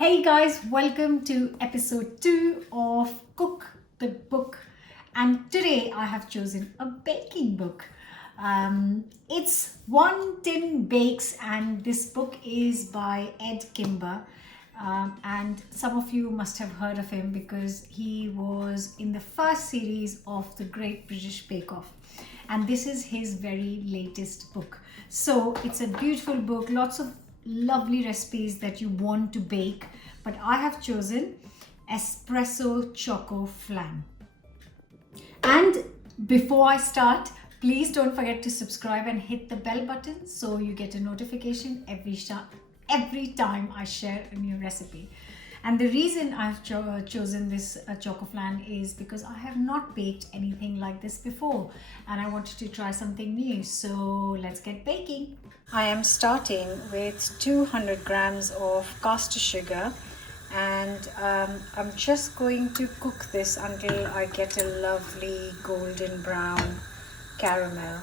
Hey guys, welcome to episode 2 of Cook the Book, and today I have chosen a baking book. It's One Tin Bakes, and this book is by Edd Kimber. And some of you must have heard of him because he was in the first series of the Great British Bake Off, and this is his very latest book. So it's a beautiful book, lots of lovely recipes that you want to bake, but I have chosen espresso chocoflan. And before I start, please don't forget to subscribe and hit the bell button so you get a notification every time I share a new recipe. And the reason I've chosen this chocoflan is because I have not baked anything like this before and I wanted to try something new. So let's get baking. I am starting with 200 grams of caster sugar, and I'm just going to cook this until I get a lovely golden brown caramel.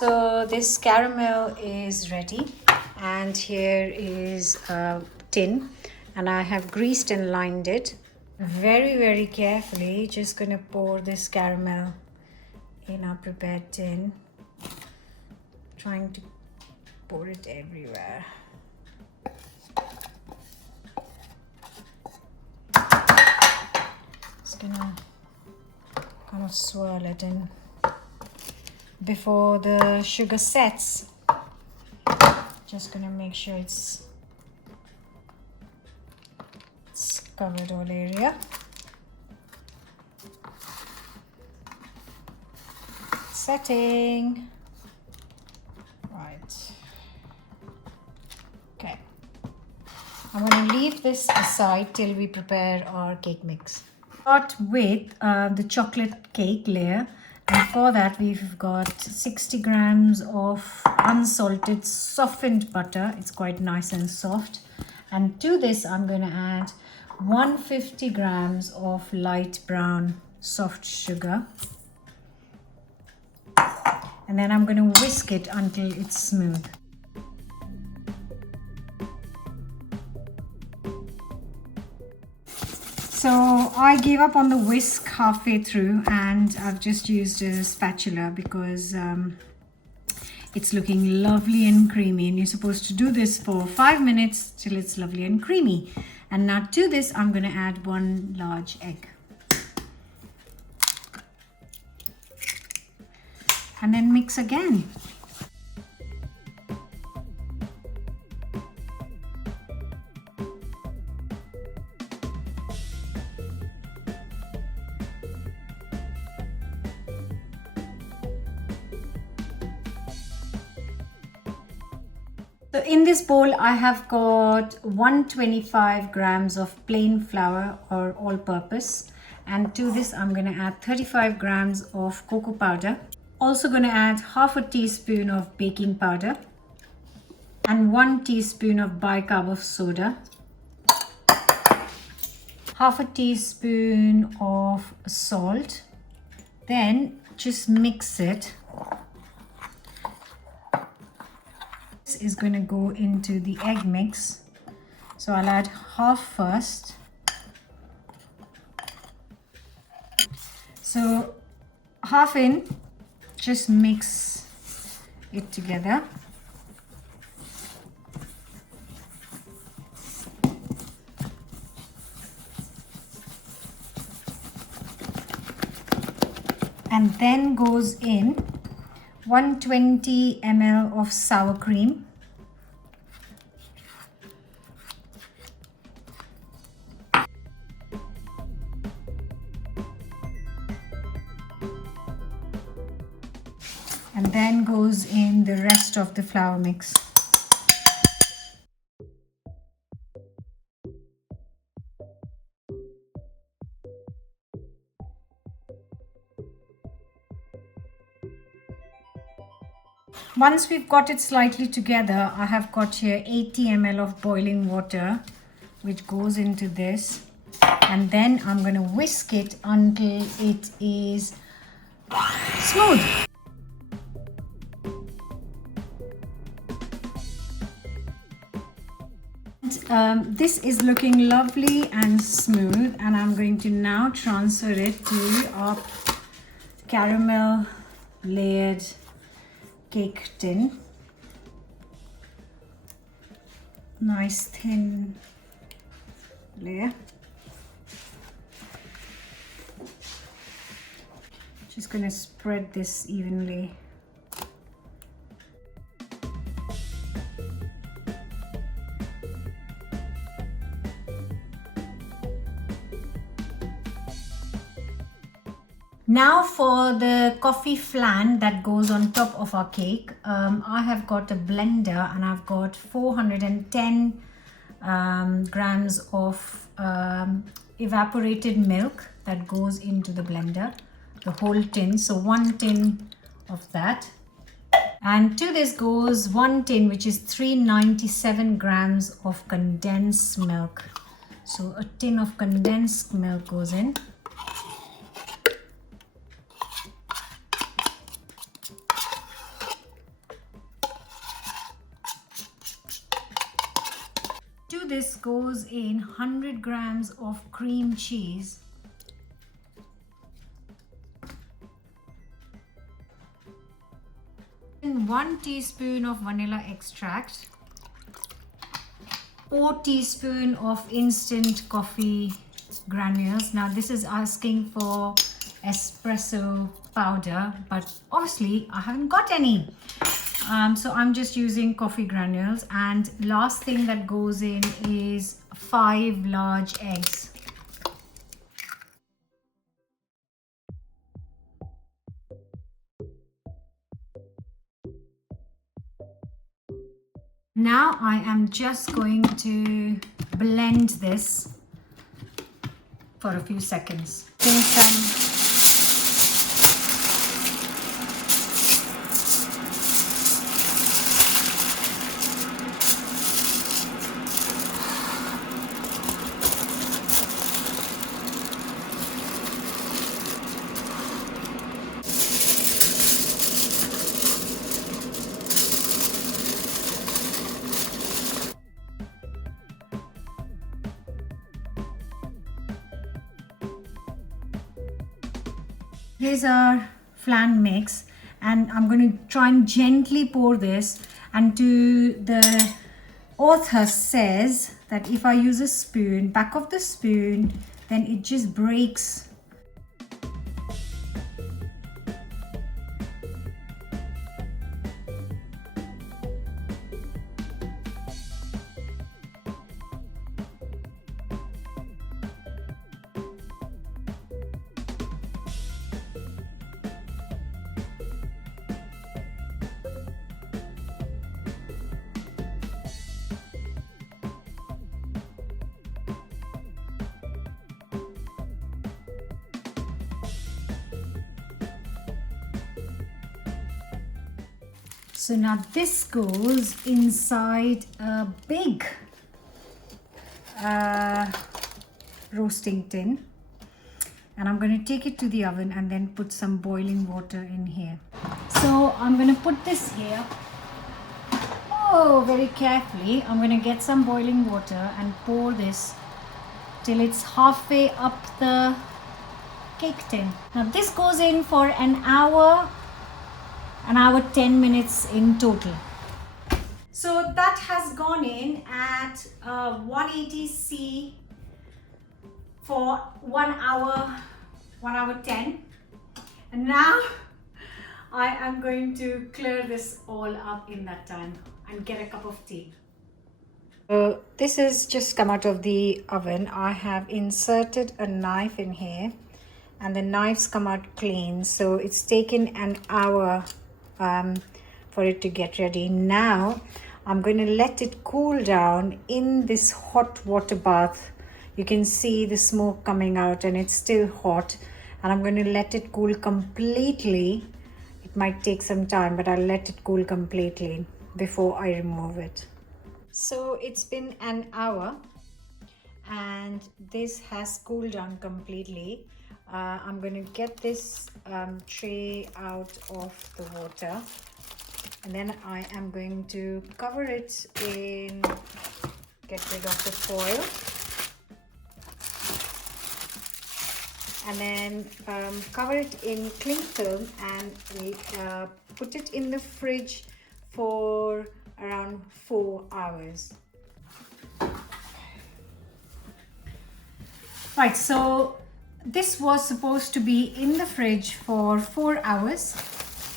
So this caramel is ready, and here is a tin, and I have greased and lined it. Very carefully, just gonna pour this caramel in our prepared tin, trying to pour it everywhere. Just gonna kind of swirl it in before the sugar sets. Just gonna make sure it's covered all area. Setting. Right. Okay. I'm gonna leave this aside till we prepare our cake mix. Start with the chocolate cake layer. And for that, we've got 60 grams of unsalted softened butter. It's quite nice and soft. And to this, I'm going to add 150 grams of light brown soft sugar. And then I'm going to whisk it until it's smooth. So I gave up on the whisk halfway through, and I've just used a spatula because it's looking lovely and creamy, and you're supposed to do this for 5 minutes till it's lovely and creamy. And now to this, I'm going to add 1 large egg. And then mix again. So in this bowl, I have got 125 grams of plain flour or all-purpose, and to this I'm going to add 35 grams of cocoa powder. Also going to add half a teaspoon of baking powder and 1 teaspoon of bicarb of soda, half a teaspoon of salt. Then just mix it. Is going to go into the egg mix, so I'll add half first. So half in, just mix it together. And then goes in 120 ml of sour cream, and then goes in the rest of the flour mix. Once we've got it slightly together, I have got here 80 ml of boiling water, which goes into this. And then I'm going to whisk it until it is smooth. This is looking lovely and smooth, and I'm going to now transfer it to our caramel layered cake tin. Nice thin layer. Just going to spread this evenly. Now for the coffee flan that goes on top of our cake, I have got a blender and I've got 410 grams of evaporated milk that goes into the blender, the whole tin, so 1 tin of that. And to this goes 1 tin, which is 397 grams of condensed milk. So a tin of condensed milk goes in. To this goes in 100 grams of cream cheese. And 1 teaspoon of vanilla extract. 4 teaspoons of instant coffee granules. Now this is asking for espresso powder, but obviously I haven't got any. So I'm just using coffee granules. And last thing that goes in is 5 large eggs. Now I am just going to blend this for a few seconds. Here's our flan mix, and I'm going to try and gently pour this. And the author says that if I use a spoon, back of the spoon, then it just breaks. So now this goes inside a big roasting tin, and I'm going to take it to the oven and then put some boiling water in here. So I'm going to put this here. Oh, very carefully. I'm going to get some boiling water and pour this till it's halfway up the cake tin. Now this goes in for an hour 10 minutes in total. So that has gone in at 180 C for 1 hour 10, and now I am going to clear this all up in that time and get a cup of tea. So this has just come out of the oven. I have inserted a knife in here and the knife's come out clean, so it's taken an hour for it to get ready. Now I'm going to let it cool down in this hot water bath. You can see the smoke coming out and it's still hot, and I'm going to let it cool completely. It might take some time, but I'll let it cool completely before I remove it. So it's been an hour and this has cooled down completely. I'm going to get this tray out of the water, and then I am going to cover it in, get rid of the foil, and then cover it in cling film and put it in the fridge for around 4 hours. Right, so this was supposed to be in the fridge for 4 hours,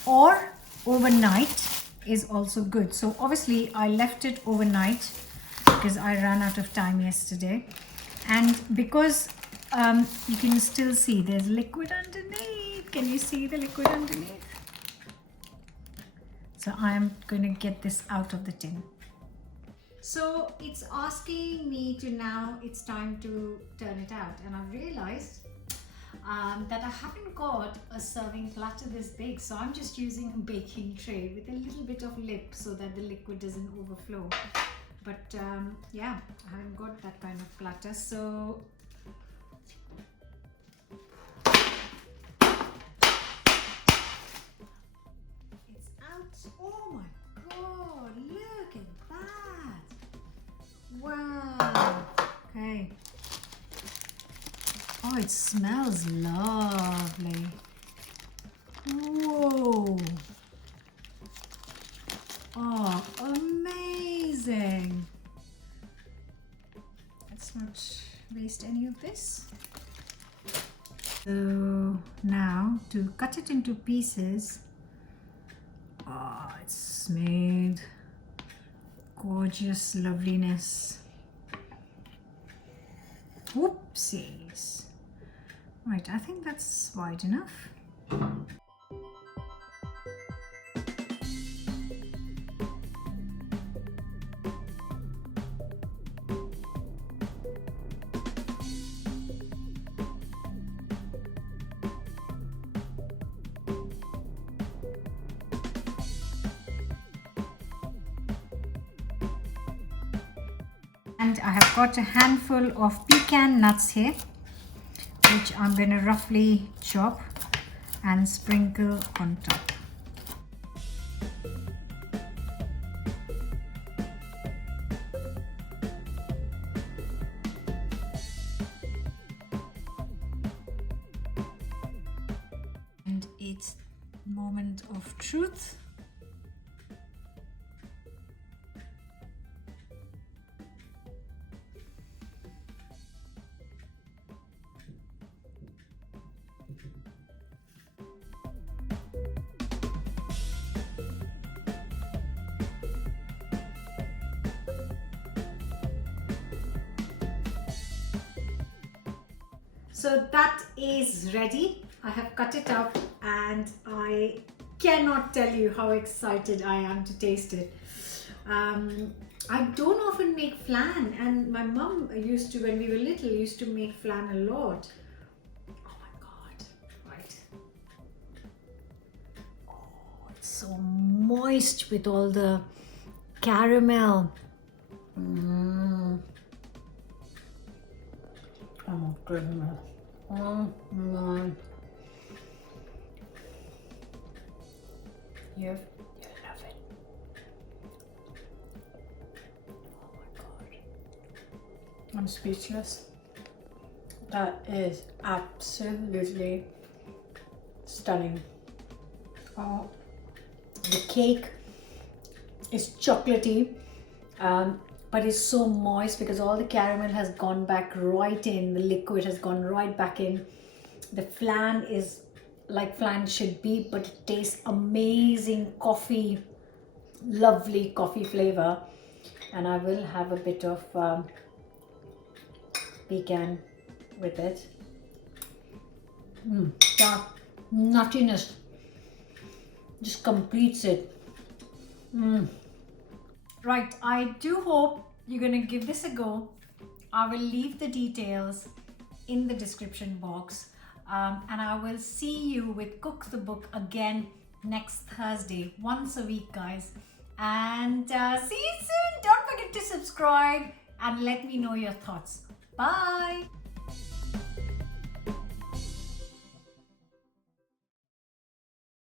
or overnight is also good. So obviously I left it overnight because I ran out of time yesterday, and because you can still see there's liquid underneath. Can you see the liquid underneath? So I'm going to get this out of the tin. So it's asking me to now, it's time to turn it out, and I've realized that I haven't got a serving platter this big, so I'm just using a baking tray with a little bit of lip so that the liquid doesn't overflow. But yeah, I haven't got that kind of platter, so it's out. Oh my god, look at that! Wow. Okay. Oh, it smells lovely. Whoa. Oh, amazing. Let's not waste any of this. So now to cut it into pieces. Oh, it's smooth. Gorgeous loveliness. Whoopsies. Right, I think that's wide enough. And I have got a handful of pecan nuts here, which I'm going to roughly chop and sprinkle on top. And it's moment of truth. So that is ready. I have cut it up and I cannot tell you how excited I am to taste it. I don't often make flan, and my mum used to, when we were little, used to make flan a lot. Oh my god, right. Oh, it's so moist with all the caramel. Oh goodness. Oh my. You love it. Oh my god. I'm speechless. That is absolutely stunning. Oh, the cake is chocolatey. But it's so moist because all the caramel has gone back right in, the liquid has gone right back in. The flan is like flan should be, but it tastes amazing coffee, lovely coffee flavor. And I will have a bit of pecan with it. That nuttiness just completes it. Right, I do hope you're going to give this a go. I will leave the details in the description box, and I will see you with Cook the Book again next Thursday, once a week, guys. And see you soon. Don't forget to subscribe and let me know your thoughts. Bye.